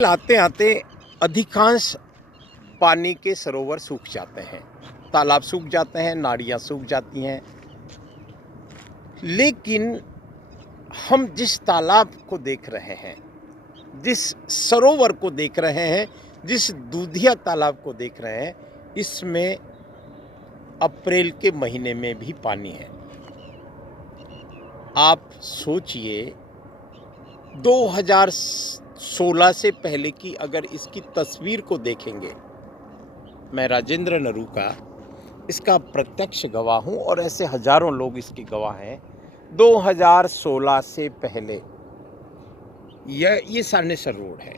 आते आते अधिकांश पानी के सरोवर सूख जाते हैं, तालाब सूख जाते हैं, नालियाँ सूख जाती हैं। लेकिन हम जिस तालाब को देख रहे हैं, जिस सरोवर को देख रहे हैं, जिस दूधिया तालाब को देख रहे हैं, इसमें अप्रैल के महीने में भी पानी है। आप सोचिए 2016 से पहले की अगर इसकी तस्वीर को देखेंगे, मैं राजेंद्र नरू का इसका प्रत्यक्ष गवाह हूँ और ऐसे हजारों लोग इसके गवाह हैं। 2016 से पहले ये सारनेसर रोड है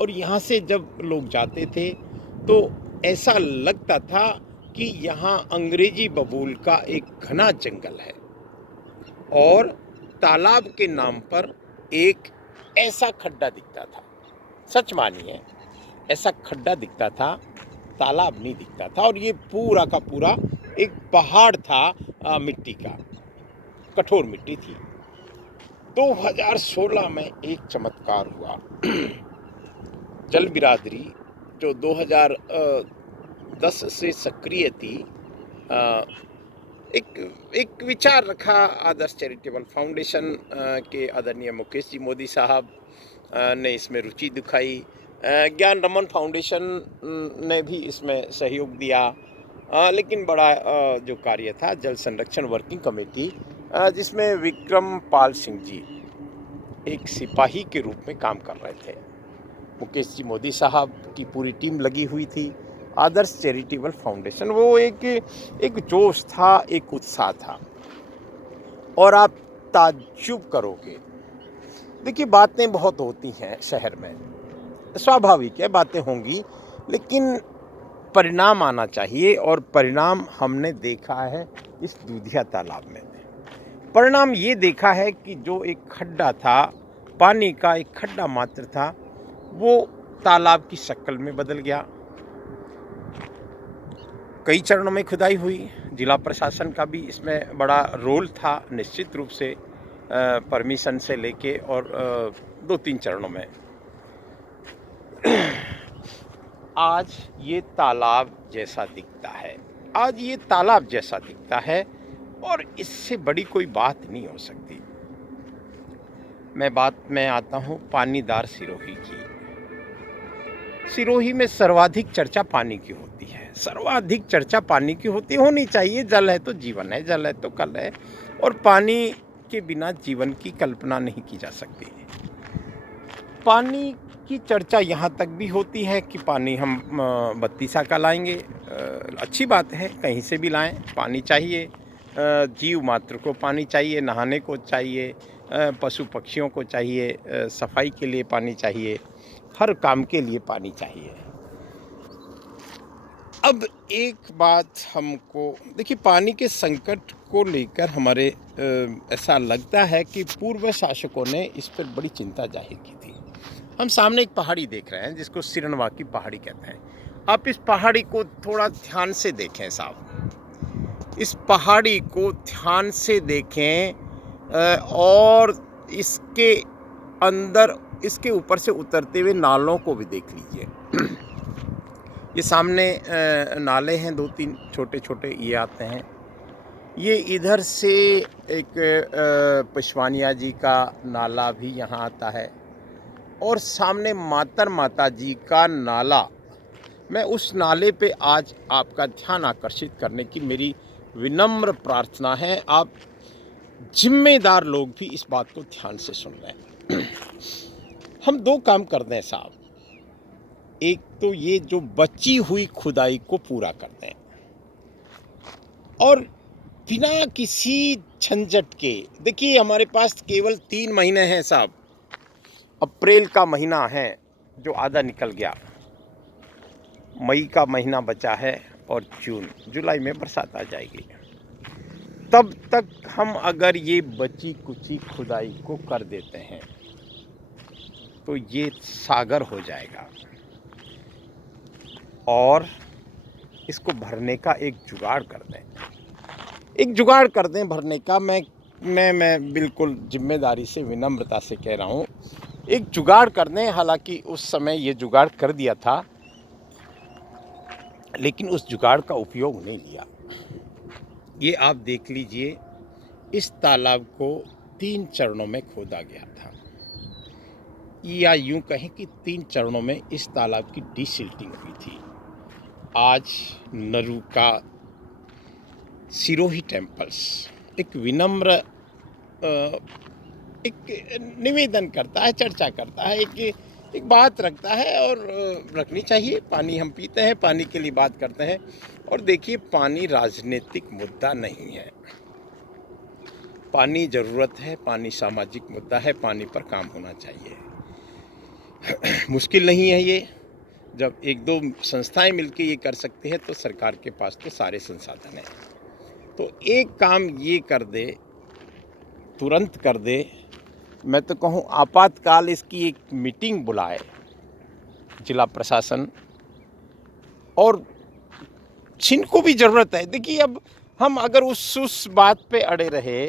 और यहाँ से जब लोग जाते थे तो ऐसा लगता था कि यहाँ अंग्रेजी बबूल का एक घना जंगल है और तालाब के नाम पर एक ऐसा खड्डा दिखता था। सच मानिए, ऐसा खड्डा दिखता था, तालाब नहीं दिखता था। और ये पूरा का पूरा एक पहाड़ था, मिट्टी का, कठोर मिट्टी थी। 2016 में एक चमत्कार हुआ। जल बिरादरी जो 2010 से सक्रिय थी, एक विचार रखा आदर्श चैरिटेबल फाउंडेशन के आदरणीय मुकेश जी मोदी साहब ने इसमें रुचि दिखाई। ज्ञान रमन फाउंडेशन ने भी इसमें सहयोग दिया। लेकिन बड़ा जो कार्य था, जल संरक्षण वर्किंग कमेटी, जिसमें विक्रम पाल सिंह जी एक सिपाही के रूप में काम कर रहे थे, मुकेश जी मोदी साहब की पूरी टीम लगी हुई थी। आदर्श चैरिटेबल फाउंडेशन, वो एक जोश था, एक उत्साह था। और आप ताज्जुब करोगे, देखिए बातें बहुत होती हैं शहर में, स्वाभाविक है बातें होंगी, लेकिन परिणाम आना चाहिए। और परिणाम हमने देखा है इस दूधिया तालाब में। परिणाम ये देखा है कि जो एक खड्डा था, पानी का एक खड्डा मात्र था, वो तालाब की शक्ल में बदल गया। कई चरणों में खुदाई हुई, जिला प्रशासन का भी इसमें बड़ा रोल था निश्चित रूप से, परमिशन से लेके, और 2-3 चरणों में। आज ये तालाब जैसा दिखता है, आज ये तालाब जैसा दिखता है और इससे बड़ी कोई बात नहीं हो सकती। मैं आता हूँ पानीदार सिरोही की। सिरोही में सर्वाधिक चर्चा पानी की होती है, सर्वाधिक चर्चा पानी की होनी चाहिए। जल है तो जीवन है, जल है तो कल है, और पानी के बिना जीवन की कल्पना नहीं की जा सकती। पानी की चर्चा यहाँ तक भी होती है कि पानी हम बत्तीसा का लाएंगे, अच्छी बात है, कहीं से भी लाएं, पानी चाहिए। जीव मात्र को पानी चाहिए, नहाने को चाहिए, पशु पक्षियों को चाहिए, सफाई के लिए पानी चाहिए, हर काम के लिए पानी चाहिए। अब एक बात हमको देखिए, पानी के संकट को लेकर हमारे ऐसा लगता है कि पूर्व शासकों ने इस पर बड़ी चिंता जाहिर की थी। हम सामने एक पहाड़ी देख रहे हैं जिसको सिरनवा की पहाड़ी कहते हैं। आप इस पहाड़ी को थोड़ा ध्यान से देखें साहब, इस पहाड़ी को ध्यान से देखें और इसके अंदर, इसके ऊपर से उतरते हुए नालों को भी देख लीजिए। ये सामने नाले हैं, 2-3 छोटे छोटे ये आते हैं। ये इधर से एक पशवानिया जी का नाला भी यहाँ आता है, और सामने मातर माता जी का नाला। मैं उस नाले पे आज आपका ध्यान आकर्षित करने की मेरी विनम्र प्रार्थना है। आप जिम्मेदार लोग भी इस बात को ध्यान से सुन लें। हम 2 काम कर दें साहब, एक तो ये जो बची हुई खुदाई को पूरा कर दें, और बिना किसी झंझट के, देखिए हमारे पास केवल 3 महीने हैं साहब। अप्रैल का महीना है जो आधा निकल गया, मई का महीना बचा है, और जुलाई में बरसात आ जाएगी। तब तक हम अगर ये बची कुची खुदाई को कर देते हैं तो ये सागर हो जाएगा, और इसको भरने का एक जुगाड़ कर दें, भरने का। मैं बिल्कुल जिम्मेदारी से, विनम्रता से कह रहा हूँ, एक जुगाड़ कर दें। हालांकि उस समय ये जुगाड़ कर दिया था, लेकिन उस जुगाड़ का उपयोग नहीं लिया। ये आप देख लीजिए, इस तालाब को 3 चरणों में खोदा गया था, या यूं कहें कि 3 चरणों में इस तालाब की डीसिल्टिंग हुई थी। आज नरूका सिरोही टेम्पल्स एक विनम्र एक निवेदन करता है, चर्चा करता है, एक बात रखता है, और रखनी चाहिए। पानी हम पीते हैं, पानी के लिए बात करते हैं। और देखिए, पानी राजनीतिक मुद्दा नहीं है, पानी ज़रूरत है, पानी सामाजिक मुद्दा है, पानी पर काम होना चाहिए। मुश्किल नहीं है ये। जब 1-2 संस्थाएं मिलकर ये कर सकती है तो सरकार के पास तो सारे संसाधन हैं। तो एक काम ये कर दे, तुरंत कर दे। मैं तो कहूँ आपातकाल इसकी एक मीटिंग बुलाए जिला प्रशासन, और जिनको भी ज़रूरत है। देखिए, अब हम अगर उस बात पे अड़े रहे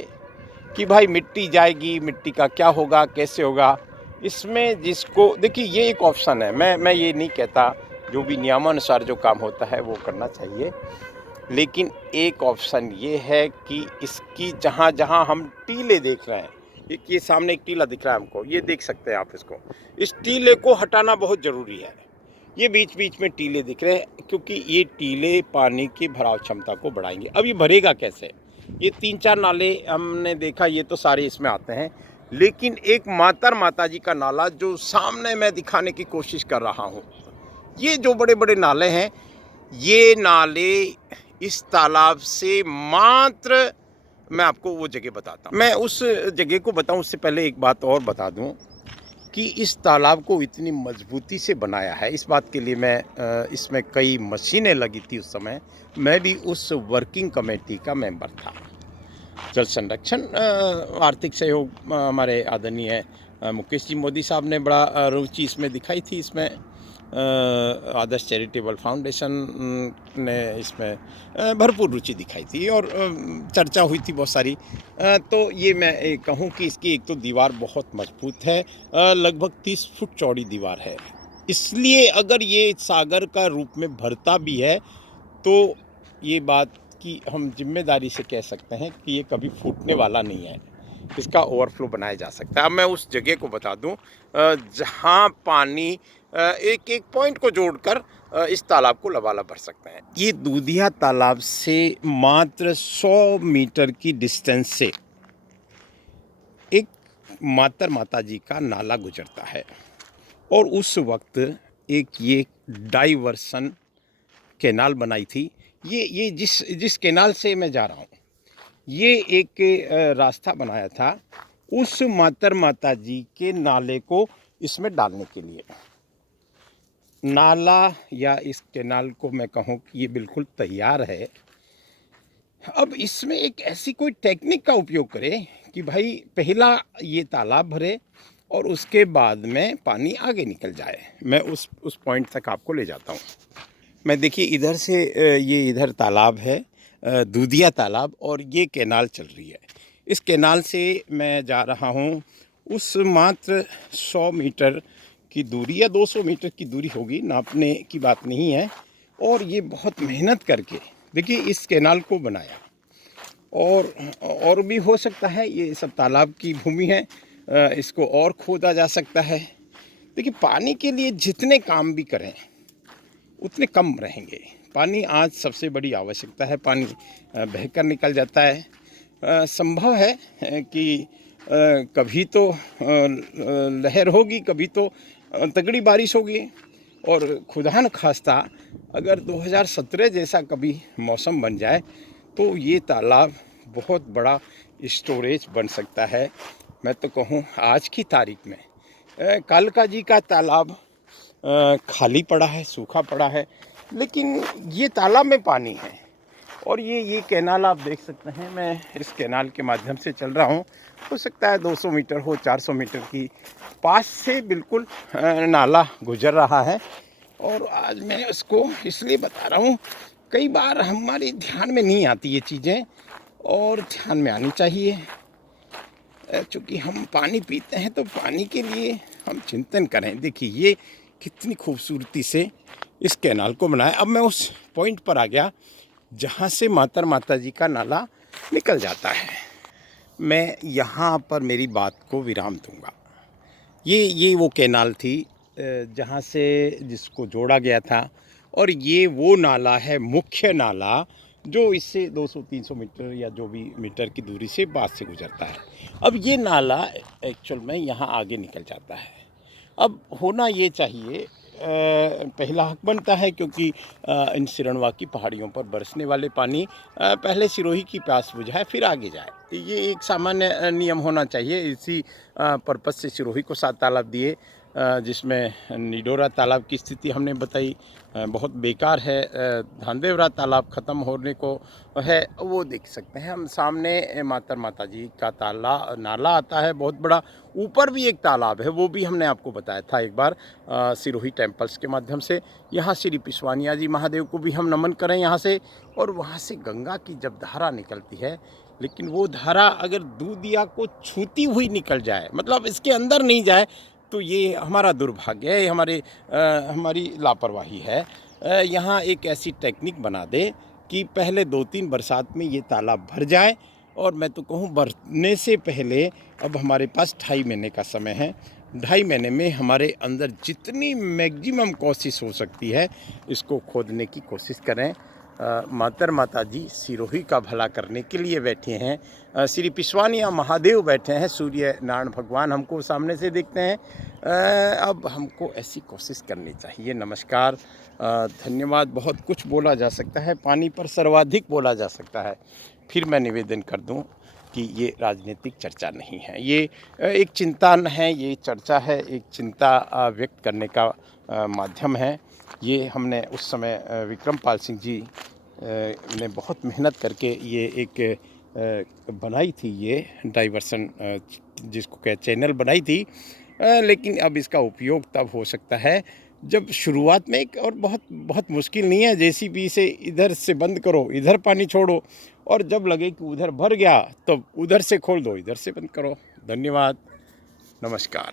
कि भाई मिट्टी जाएगी, मिट्टी का क्या होगा, कैसे होगा, इसमें जिसको देखिए, ये एक ऑप्शन है। मैं ये नहीं कहता, जो भी नियमानुसार जो काम होता है वो करना चाहिए, लेकिन एक ऑप्शन ये है कि इसकी जहाँ जहाँ हम टीले देख रहे हैं, ये सामने एक टीला दिख रहा है हमको, ये देख सकते हैं आप इसको, इस टीले को हटाना बहुत ज़रूरी है। ये बीच बीच में टीले दिख रहे हैं, क्योंकि ये टीले पानी की भराव क्षमता को बढ़ाएंगे। अब ये भरेगा कैसे? ये 3-4 नाले हमने देखा, ये तो सारे इसमें आते हैं, लेकिन एक माता जी का नाला जो सामने मैं दिखाने की कोशिश कर रहा हूँ, ये जो बड़े बड़े नाले हैं, ये नाले इस तालाब से मात्र, मैं आपको वो जगह बताता हूँ। मैं उस जगह को बताऊँ उससे पहले एक बात और बता दूँ कि इस तालाब को इतनी मजबूती से बनाया है। इस बात के लिए मैं इसमें कई मशीनें लगी थी उस समय, मैं भी उस वर्किंग कमेटी का मेंबर था। जल संरक्षण आर्थिक सहयोग हमारे आदरणीय मुकेश जी मोदी साहब ने बड़ा रुचि इसमें दिखाई थी। इसमें आदर्श चैरिटेबल फाउंडेशन ने इसमें भरपूर रुचि दिखाई थी, और चर्चा हुई थी बहुत सारी। तो ये मैं कहूँ कि इसकी एक तो दीवार बहुत मजबूत है, लगभग 30 फुट चौड़ी दीवार है। इसलिए अगर ये सागर का रूप में भरता भी है तो ये बात की हम जिम्मेदारी से कह सकते हैं कि ये कभी फूटने वाला नहीं है, इसका ओवरफ्लो बनाया जा सकता है। अब मैं उस जगह को बता दूं जहां पानी एक एक पॉइंट को जोड़कर इस तालाब को लबालब भर सकते हैं। ये दूधिया तालाब से मात्र 100 मीटर की डिस्टेंस से एक माता जी का नाला गुजरता है, और उस वक्त एक ये डाइवर्सन कैनाल बनाई थी। ये जिस कैनाल से मैं जा रहा हूँ, ये एक रास्ता बनाया था उस माता जी के नाले को इसमें डालने के लिए। नाला या इस कैनाल को मैं कहूँ कि ये बिल्कुल तैयार है। अब इसमें एक ऐसी कोई टेक्निक का उपयोग करें कि भाई पहला ये तालाब भरे और उसके बाद में पानी आगे निकल जाए। मैं उस पॉइंट तक आपको ले जाता हूँ। मैं देखिए, इधर से ये इधर तालाब है, दूधिया तालाब, और ये कैनाल चल रही है। इस कैनाल से मैं जा रहा हूँ उस मात्र 100 मीटर की दूरी या 200 मीटर की दूरी होगी, नापने की बात नहीं है। और ये बहुत मेहनत करके देखिए इस कैनाल को बनाया, और भी हो सकता है, ये सब तालाब की भूमि है, इसको और खोदा जा सकता है। देखिए, पानी के लिए जितने काम भी करें उतने कम रहेंगे। पानी आज सबसे बड़ी आवश्यकता है। पानी बहकर निकल जाता है। संभव है कि कभी तो लहर होगी, कभी तो तगड़ी बारिश होगी, और खुदा न खास्ता अगर 2017 जैसा कभी मौसम बन जाए तो ये तालाब बहुत बड़ा स्टोरेज बन सकता है। मैं तो कहूँ आज की तारीख में कालका जी का तालाब खाली पड़ा है, सूखा पड़ा है, लेकिन ये तालाब में पानी है। और ये कैनाल आप देख सकते हैं, मैं इस कैनाल के माध्यम से चल रहा हूँ। हो सकता है 200 मीटर हो, 400 मीटर की पास से बिल्कुल नाला गुजर रहा है। और आज मैं उसको इसलिए बता रहा हूँ, कई बार हमारे ध्यान में नहीं आती ये चीज़ें, और ध्यान में आनी चाहिए। चूँकि हम पानी पीते हैं तो पानी के लिए हम चिंतन करें। देखिए ये कितनी खूबसूरती से इस कैनाल को बनाया। अब मैं उस पॉइंट पर आ गया जहाँ से माता जी का नाला निकल जाता है। मैं यहाँ पर मेरी बात को विराम दूंगा। ये वो कैनाल थी जहाँ से जिसको जोड़ा गया था, और ये वो नाला है, मुख्य नाला, जो इससे 200-300 मीटर या जो भी मीटर की दूरी से पास से गुजरता है। अब ये नाला एक्चुअल में यहाँ आगे निकल जाता है। अब होना ये चाहिए, पहला हक बनता है, क्योंकि इन सिरणवा की पहाड़ियों पर बरसने वाले पानी पहले सिरोही की प्यास बुझाए फिर आगे जाए। ये एक सामान्य नियम होना चाहिए। इसी पर्पज़ से सिरोही को 7 तालाब दिए, जिसमें निडोरा तालाब की स्थिति हमने बताई, बहुत बेकार है। धानदेवरा तालाब ख़त्म होने को है, वो देख सकते हैं हम सामने। माता जी का नाला आता है बहुत बड़ा। ऊपर भी एक तालाब है, वो भी हमने आपको बताया था एक बार सिरोही टेम्पल्स के माध्यम से। यहाँ श्री पिसवानिया जी महादेव को भी हम नमन करें यहाँ से। और वहाँ से गंगा की जब धारा निकलती है, लेकिन वो धारा अगर दूधिया को छूती हुई निकल जाए, मतलब इसके अंदर नहीं जाए, तो ये हमारा दुर्भाग्य है, हमारी लापरवाही है। यहाँ एक ऐसी टेक्निक बना दे कि पहले 2-3 बरसात में ये तालाब भर जाए, और मैं तो कहूँ भरने से पहले अब हमारे पास 2.5 महीने का समय है। 2.5 महीने में हमारे अंदर जितनी मैक्सिमम कोशिश हो सकती है इसको खोदने की कोशिश करें। माता जी सिरोही का भला करने के लिए बैठे हैं। श्री पिसवानिया महादेव बैठे हैं, सूर्य नारायण भगवान हमको सामने से दिखते हैं। अब हमको ऐसी कोशिश करनी चाहिए। नमस्कार, धन्यवाद। बहुत कुछ बोला जा सकता है, पानी पर सर्वाधिक बोला जा सकता है। फिर मैं निवेदन कर दूं कि ये राजनीतिक चर्चा नहीं है, ये एक चिंतन है, ये चर्चा है, एक चिंता व्यक्त करने का माध्यम है। ये हमने उस समय विक्रम पाल सिंह जी ने बहुत मेहनत करके ये एक बनाई थी, ये डाइवर्सन जिसको क्या चैनल बनाई थी। लेकिन अब इसका उपयोग तब हो सकता है जब शुरुआत में एक, और बहुत मुश्किल नहीं है, जेसीबी से इधर से बंद करो, इधर पानी छोड़ो, और जब लगे कि उधर भर गया तो उधर से खोल दो, इधर से बंद करो। धन्यवाद, नमस्कार।